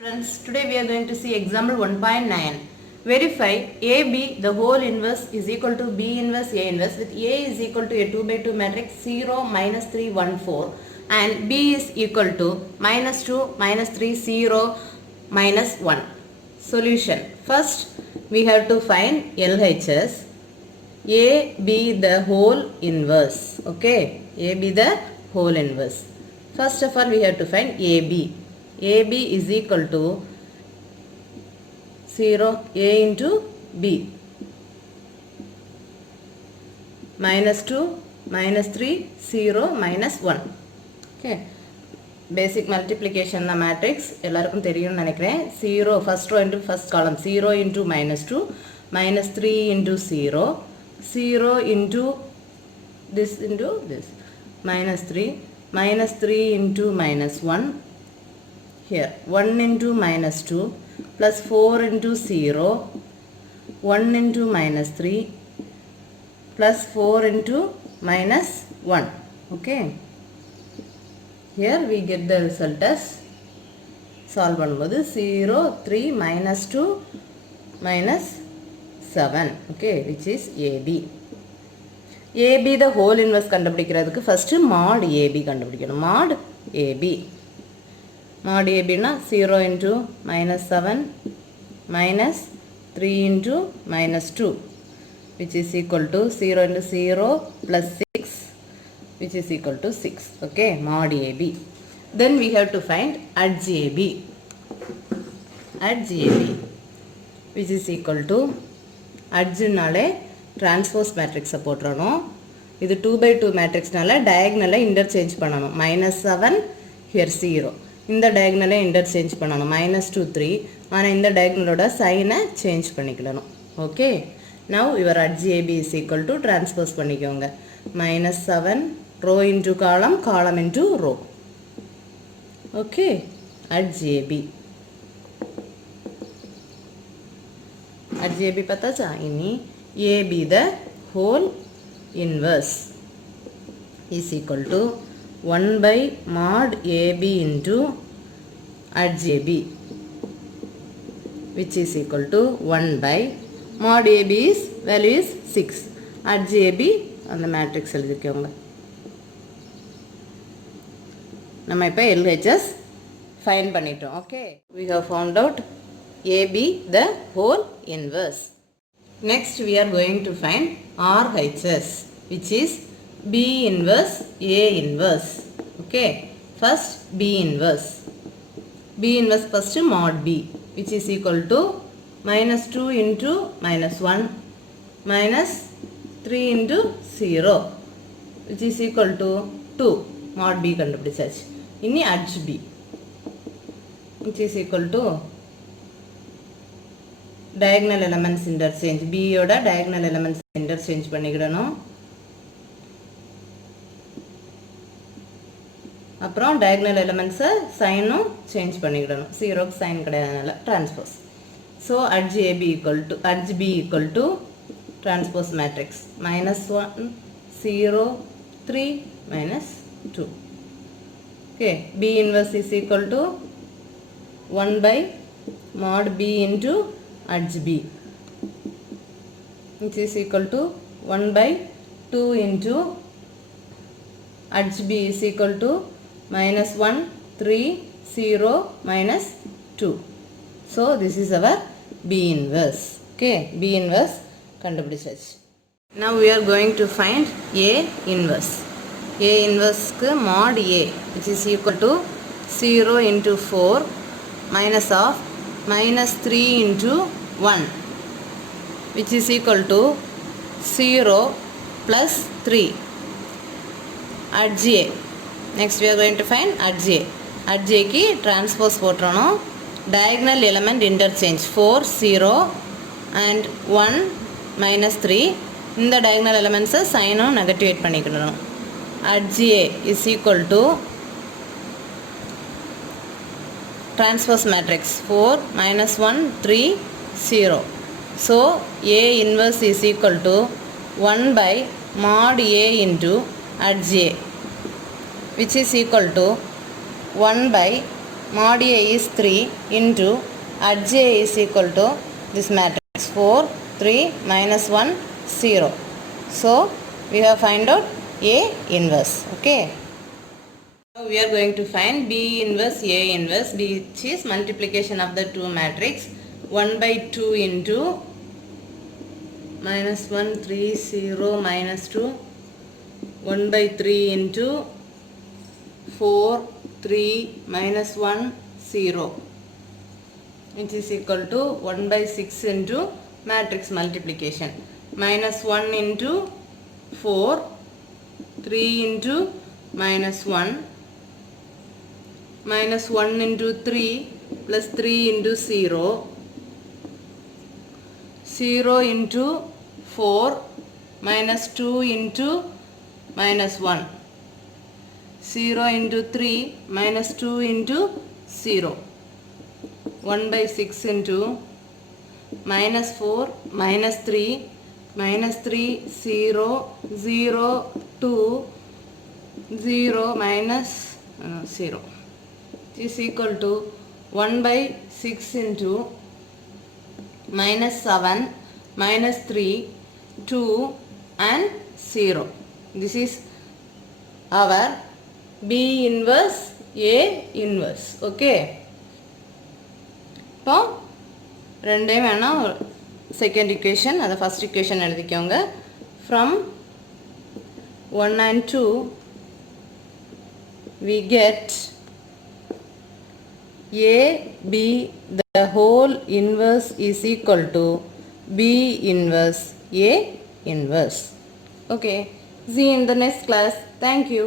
Friends, today we are going to see example 1.9. Verify AB the whole inverse is equal to B inverse A inverse with A is equal to a 2 by 2 matrix 0 minus 3 1 4 and B is equal to minus 2 minus 3 0 minus 1. Solution. First we have to find LHS. AB the whole inverse. Okay, AB the whole inverse. First of all we have to find AB. AB is equal to 0 A into B minus 2 minus 3 0 minus 1. Okay, basic multiplication the matrix எல்லாருக்கும் தெரியும்னு நினைக்கிறேன். 0 first row into first column 0 into minus 2 minus 3 into 0 0 into this minus 3 minus 3 into minus 1. Here 1 into minus 2 plus 4 into 0 1 into minus 3 plus 4 into minus 1. Okay, here we get the result as solve பண்ணும்போது 0 3 minus 2 minus 7. Okay, which is AB. AB the whole inverse கண்டுபிடிக்கிறதுக்கு first mod AB கண்டுபிடிக்கணும். mod AB mod AB na 0 into minus 7 minus 3 into minus 2 which is equal to 0 into 0 plus 6 which is equal to 6. Okay, mod AB. Then we have to find adj AB. Adj AB which is equal to adj நாலே transpose matrix போட்டுறணும். இது 2 by 2 matrix நால diagonal interchange பண்ணணும். minus 7 here 0. இந்த diagonal interchange பண்ணணும். minus 2 3 ஆனா இந்த diagonal ஓட sign change பண்ணிக்கலாம். Okay, now your adj AB is equal to transpose பண்ணிக்கோங்க. minus 7 row into column, column into row. Okay, adj AB. adj AB पता चा इनी AB the whole inverse is equal to 1 by mod AB into adj AB which is equal to 1 by mod AB is value is 6 adj AB அந்த matrix எழுதிக்கோங்க. நம்ம இப்ப LHS find பண்ணிட்டோம். Okay, we have found out AB the whole inverse. Next we are going to find RHS which is B inverse A inverse. Okay, first B inverse. B inverse first mod B which is equal to minus 2 into minus 1 minus 3 into 0 which is equal to 2. mod B கண்டுபிடிச்சாச்சு. இனி adj B which is equal to diagonal elements interchange. B யோட diagonal elements interchange பண்ணிக்கிடணும். அப்புறம் diagonal elements சைனும் change பண்ணிக்கிடணும். 0 க்கு sign கிடையாதுனால transpose. So adj AB equal to adj B equal to transpose matrix minus 1 0 3 minus 2. Okay, B inverse is equal to 1 by mod B into adj B which is equal to 1 by 2 into adj B is equal to minus 1 3 0 minus 2. So this is our B inverse. Okay, B inverse கண்டுபிடிச்சாச்சு. Now we are going to find A inverse. A inverse க்கு mod A which is equal to 0 into 4 minus of minus 3 into 1 which is equal to 0 plus 3 adj A. Next we are going to find adj A. adj A ki transpose போட்டுறணும். diagonal element interchange 4 0 and 1 minus 3 இந்த diagonal elements சைனும் நெகட்டிவேட் பண்ணிக்கணும். adj A is equal to transpose matrix 4 minus 1 3 0. So A inverse is equal to 1 by mod A into adj A which is equal to 1 by mod A is 3 into at J is equal to this matrix 4, 3, minus 1, 0. So, we have find out A inverse. Okay. Now, we are going to find B inverse A inverse, which is multiplication of the two matrix 1 by 2 into minus 1, 3, 0, minus 2, 1 by 3 into 4, 3, minus 1, 0, which is equal to 1 by 6 into matrix multiplication. Minus 1 into 4, 3 into minus 1, minus 1 into 3 plus 3 into 0, 0 into 4, minus 2 into minus 1, 0 into 3 minus 2 into 0, 1 by 6 into minus 4 minus 3 0 0 2 0 minus 0 is equal to 1 by 6 into minus 7 minus 3 2 and 0. This is our B inverse A inverse. Okay. இப்போ ரெண்டையும் வேணா second equation அது first equation எழுதிக்கோங்க. From 1 and 2 we get A B the whole inverse is equal to B inverse A inverse. Okay. See you in the next class. Thank you.